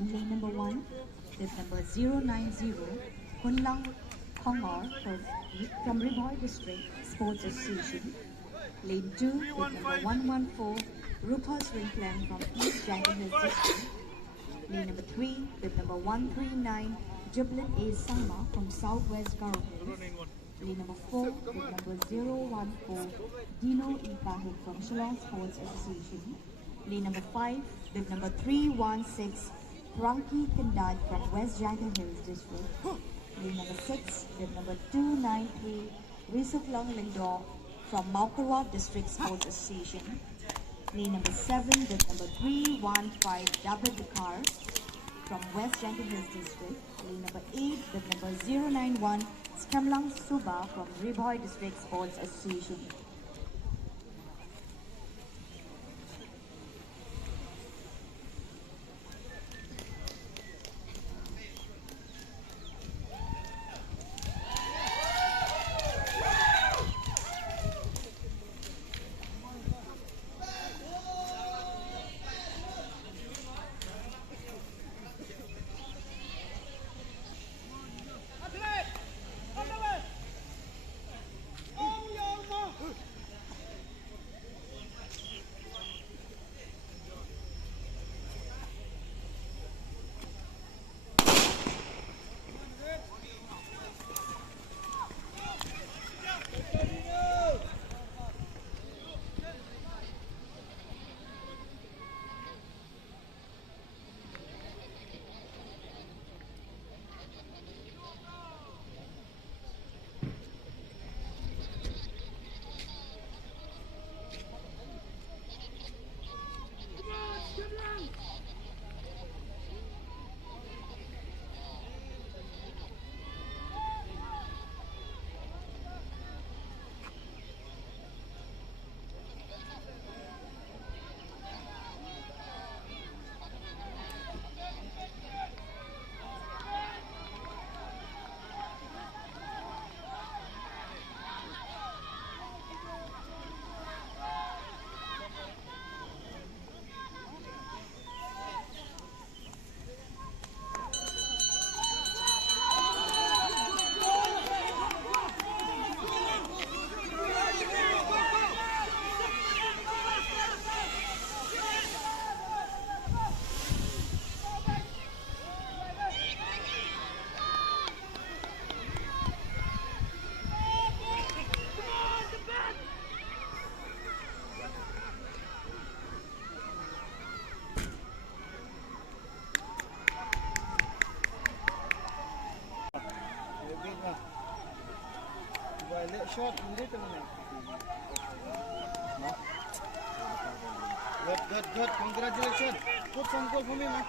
In lane number 1, with number 090, Hunlang Khongor from Riboy District Sports Association. Lane 2, with number 114, Rupas Ringplan from East Jangkar Hills District. Lane number 3, with number 139, Jubilant A. Sangma from Southwest Garo Hills. Lane number 4, with number 014, Dino E. Kahit from Shillong Sports Association. Lane number 5, with number 316, Ranki Kandat from West Jangkar Hills District. Lane number 6, with number 293, Risuklang Lingdor from Maukarwa District Sports Association. Lane number 7, with number 315, David Dakar from West Jangkar Hills District. Lane number 8, with number 091, Skamlang Suba from Riboy District Sports Association. Shot, hindi ito naman. Good. Congratulations. Put some goal for me, man.